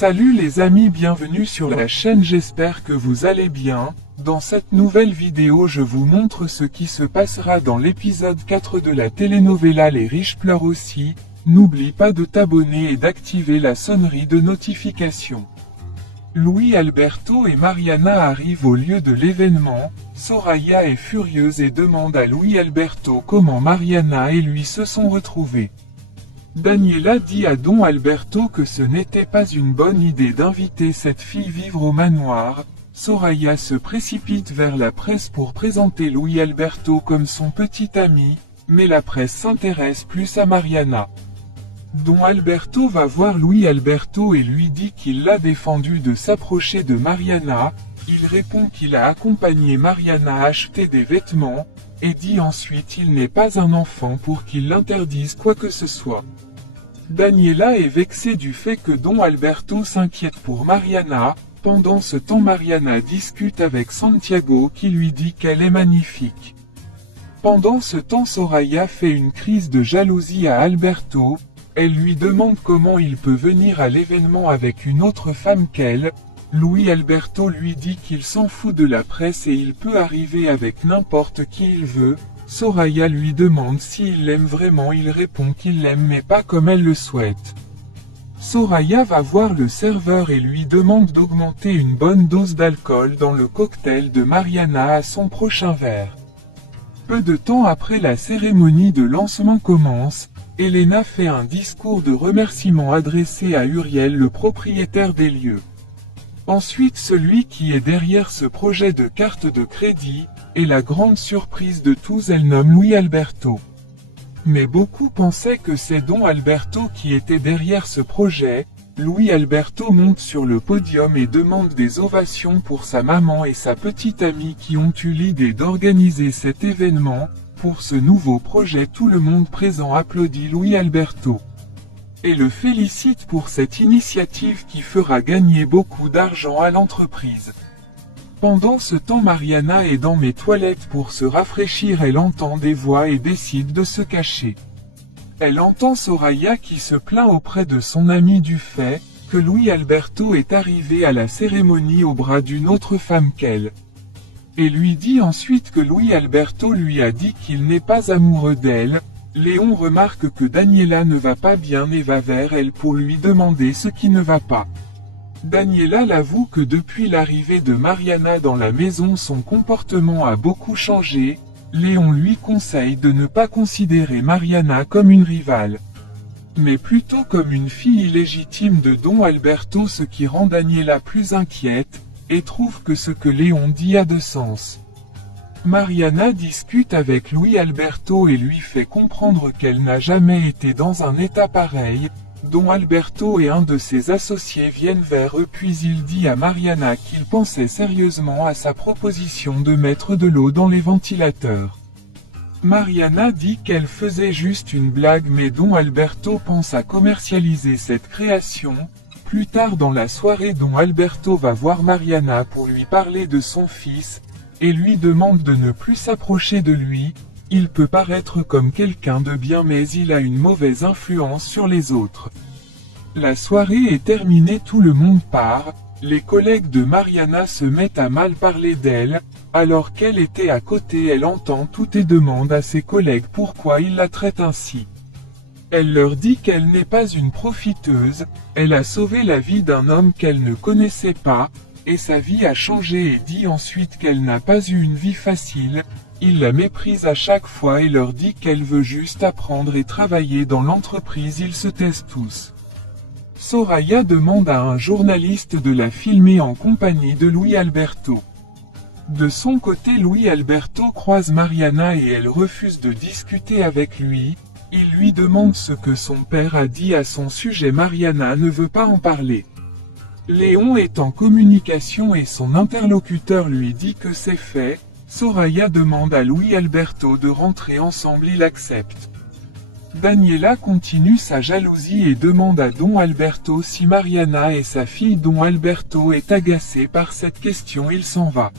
Salut les amis, bienvenue sur la chaîne, j'espère que vous allez bien. Dans cette nouvelle vidéo je vous montre ce qui se passera dans l'épisode 4 de la telenovela Les riches pleurent aussi. N'oublie pas de t'abonner et d'activer la sonnerie de notification. Luis Alberto et Mariana arrivent au lieu de l'événement. Soraya est furieuse et demande à Luis Alberto comment Mariana et lui se sont retrouvés. Daniela dit à Don Alberto que ce n'était pas une bonne idée d'inviter cette fille vivre au manoir. Soraya se précipite vers la presse pour présenter Luis Alberto comme son petit ami, mais la presse s'intéresse plus à Mariana. Don Alberto va voir Luis Alberto et lui dit qu'il l'a défendu de s'approcher de Mariana. Il répond qu'il a accompagné Mariana acheter des vêtements, et dit ensuite qu'il n'est pas un enfant pour qu'il l'interdise quoi que ce soit. Daniela est vexée du fait que Don Alberto s'inquiète pour Mariana. Pendant ce temps, Mariana discute avec Santiago qui lui dit qu'elle est magnifique. Pendant ce temps, Soraya fait une crise de jalousie à Alberto. Elle lui demande comment il peut venir à l'événement avec une autre femme qu'elle. Luis Alberto lui dit qu'il s'en fout de la presse et il peut arriver avec n'importe qui il veut. Soraya lui demande s'il l'aime vraiment, il répond qu'il l'aime mais pas comme elle le souhaite. Soraya va voir le serveur et lui demande d'augmenter une bonne dose d'alcool dans le cocktail de Mariana à son prochain verre. Peu de temps après, la cérémonie de lancement commence. Elena fait un discours de remerciement adressé à Uriel, le propriétaire des lieux. Ensuite, celui qui est derrière ce projet de carte de crédit, est la grande surprise de tous, elle nomme Luis Alberto. Mais beaucoup pensaient que c'est Don Alberto qui était derrière ce projet. Luis Alberto monte sur le podium et demande des ovations pour sa maman et sa petite amie qui ont eu l'idée d'organiser cet événement. Pour ce nouveau projet, tout le monde présent applaudit Luis Alberto et le félicite pour cette initiative qui fera gagner beaucoup d'argent à l'entreprise. Pendant ce temps, Mariana est dans mes toilettes pour se rafraîchir, elle entend des voix et décide de se cacher. Elle entend Soraya qui se plaint auprès de son ami du fait que Luis Alberto est arrivé à la cérémonie au bras d'une autre femme qu'elle. Et lui dit ensuite que Luis Alberto lui a dit qu'il n'est pas amoureux d'elle. Léon remarque que Daniela ne va pas bien et va vers elle pour lui demander ce qui ne va pas. Daniela l'avoue que depuis l'arrivée de Mariana dans la maison, son comportement a beaucoup changé. Léon lui conseille de ne pas considérer Mariana comme une rivale, mais plutôt comme une fille illégitime de Don Alberto, ce qui rend Daniela plus inquiète, et trouve que ce que Léon dit a de sens. Mariana discute avec Luis Alberto et lui fait comprendre qu'elle n'a jamais été dans un état pareil. Don Alberto et un de ses associés viennent vers eux puis il dit à Mariana qu'il pensait sérieusement à sa proposition de mettre de l'eau dans les ventilateurs. Mariana dit qu'elle faisait juste une blague mais Don Alberto pense à commercialiser cette création. Plus tard dans la soirée, Don Alberto va voir Mariana pour lui parler de son fils, et lui demande de ne plus s'approcher de lui. Il peut paraître comme quelqu'un de bien mais il a une mauvaise influence sur les autres. La soirée est terminée, tout le monde part. Les collègues de Mariana se mettent à mal parler d'elle. Alors qu'elle était à côté, elle entend tout et demande à ses collègues pourquoi ils la traitent ainsi. Elle leur dit qu'elle n'est pas une profiteuse, elle a sauvé la vie d'un homme qu'elle ne connaissait pas, et sa vie a changé, et dit ensuite qu'elle n'a pas eu une vie facile. Il la méprise à chaque fois et leur dit qu'elle veut juste apprendre et travailler dans l'entreprise, ils se taisent tous. Soraya demande à un journaliste de la filmer en compagnie de Luis Alberto. De son côté, Luis Alberto croise Mariana et elle refuse de discuter avec lui. Il lui demande ce que son père a dit à son sujet. Mariana ne veut pas en parler. Léon est en communication et son interlocuteur lui dit que c'est fait. Soraya demande à Luis Alberto de rentrer ensemble, il accepte. Daniela continue sa jalousie et demande à Don Alberto si Mariana est sa fille. Don Alberto est agacé par cette question, il s'en va.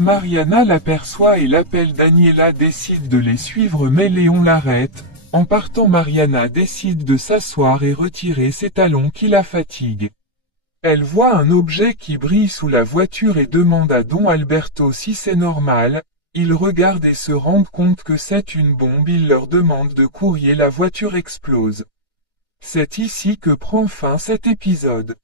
Mariana l'aperçoit et l'appelle. Daniela décide de les suivre mais Léon l'arrête. En partant, Mariana décide de s'asseoir et retirer ses talons qui la fatiguent. Elle voit un objet qui brille sous la voiture et demande à Don Alberto si c'est normal. Ils regardent et se rendent compte que c'est une bombe. Il leur demande de courir, la voiture explose. C'est ici que prend fin cet épisode.